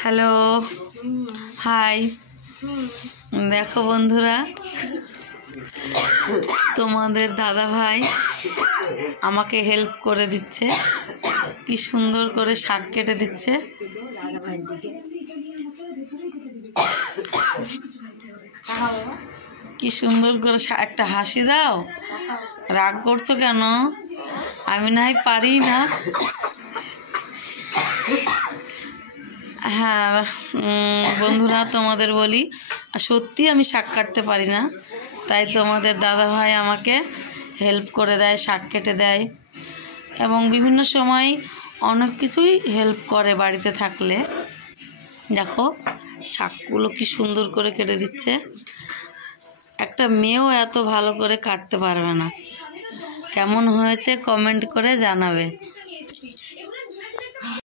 Hello, high. দেখো বন্ধুরা, তোমাদের দাদা ভাই আমাকে হেল্প করে দিচ্ছে, কি সুন্দর করে শাক কেটে দিচ্ছে। কি সুন্দর করে একটা হাসি দাও। রাগ করছো কেন? আমি না হয় পারি না। হ্যাঁ বন্ধুরা, তোমাদের বলি, সত্যি আমি শাক কাটতে পারি না, তাই তোমাদের দাদা ভাই আমাকে হেল্প করে দেয়, শাক কেটে দেয় এবং বিভিন্ন সময় অনেক কিছুই হেল্প করে বাড়িতে থাকলে। দেখো শাকগুলো কি সুন্দর করে কেটে দিচ্ছে। একটা মেয়েও এত ভালো করে কাটতে পারবে না। কেমন হয়েছে কমেন্ট করে জানাবে।